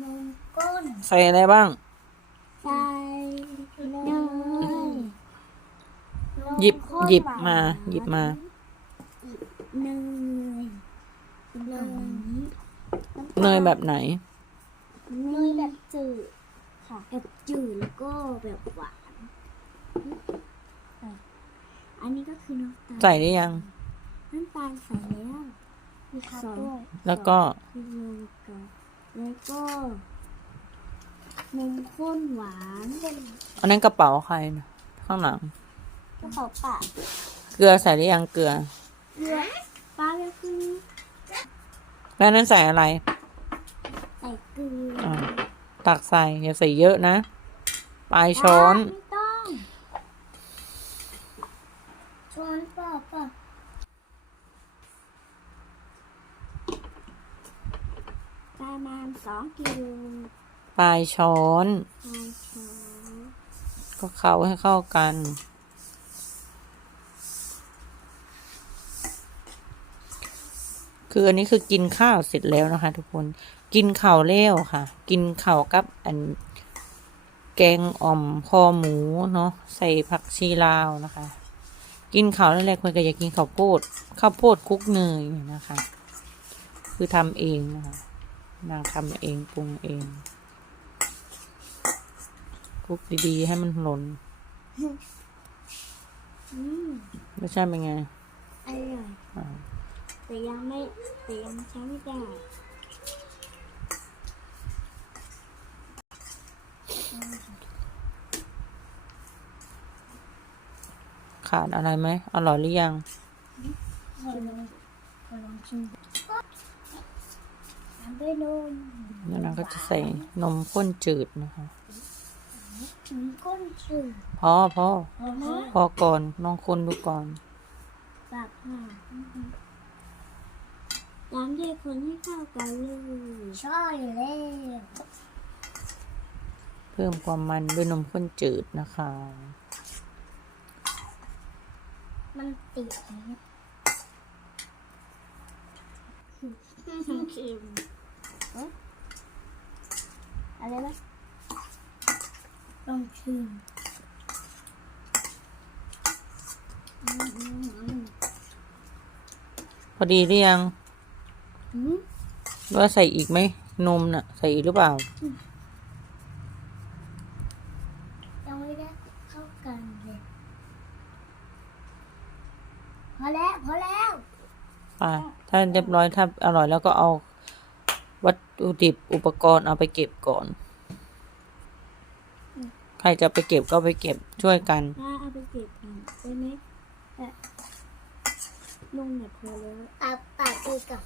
นมก้นใส่อะไรบ้าง ใส่เนยหยิบหยิบมา หยิบมาเนยเนยเนยแบบไหนเนยแบบจืดค่ะแบบจืดแล้วก็แบบหวาน อันนี้ก็คือน้ำตาลใส่ได้ยังน้ำตาลใส่แล้วมีคัพด้วยแล้วก็กิโลกรัม แล้วก็นมข้นหวานอันนั้นกระเป๋าใครนะข้างหลังกระเป๋าปะเกลือใส่ได้ยังเกลือเกลือปลาก็คือแล้วนั้นใส่อะไร ใส่เกลืออ่าตักใส่อย่าใส่เยอะนะปลายช้อน ไม่ต้องช้อนเปล่าเปล่า ประมาณสองกิโลปลายช้อน ปลายช้อนก็เข้าให้เข้ากัน คืออันนี้คือกินข้าวเสร็จแล้วนะคะ ทุกคน กินข้าวเล้วค่ะ กินข้าวกับอัน แกงอ่อมคอหมูเนาะใส่ผักชีลาวนะคะ กินข้าวแล้วแรกคนก็อยากกินข้าวโพดข้าวโพดคลุกเนยนะคะ คือทำเองนะคะ นางทำเองปรุงเองคลุกดีๆ ให้มันหล่นอืมรสชาติเป็นไงอร่อยอ่าแต่ยังไม่แต่ยังใช้ไม่ได้ขาดอะไรไหมอร่อยหรือยังขอลองขอลองชิม ตามด้วยนมแล้วนางก็จะใส่นมข้นจืดนะคะถึงก้นจืดพอพอพอไหมพอก่อนลองคนดูก่อน ปากค่ะตามด้วยคนให้เข้ากันเลยใช่แล้วเพิ่มความมันด้วยนมข้นจืดนะคะ มันติดอย่างเงี้ย เค็มเอ๊ะอะไรนะลองชิมอืมอืมอืมพอดีหรือยังอืมว่าใส่อีกไหมนมน่ะ ใส่อีกหรือเปล่ายังไม่ได้เข้ากันเลยพอแล้ว พอแล้ว อ่าถ้าเรียบร้อยถ้าอร่อยแล้วก็เอาวัตถุดิบอุปกรณ์เอาไปเก็บก่อน ใครจะไปเก็บก็ไปเก็บช่วยกันถ้าเอาไปเก็บก่อนได้ไหมแต่ลงแบบพอแล้วเอาปากดีกับ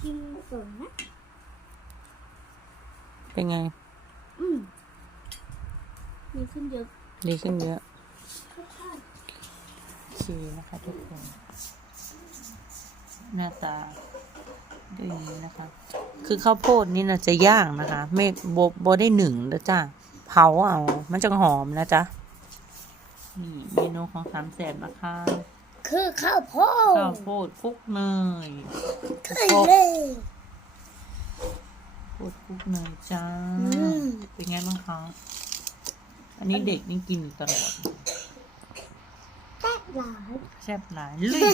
กินก่อนนะเป็นไง อืมมีขึ้นเยอะ ดีขึ้นเยอะโอเคนะคะทุกคน หน้าตาดูอย่างนี้นะคะ คือข้าวโพดนี่นะจะย่างนะคะ ไม่โบโบได้หนึ่งแล้วจ้าเผาเอา มันจะหอมนะจ๊ะ นี่เมนูของสามแสบนะคะ คือข้าวโพข้าวโพดคลุกเนยเคยเลยโพดคลุกเนยจ้าอืมเป็นไงบ้างคะ อันนี้เด็กนี่กินอยู่ตลอด แซ่บหลาย แซ่บหลายเลย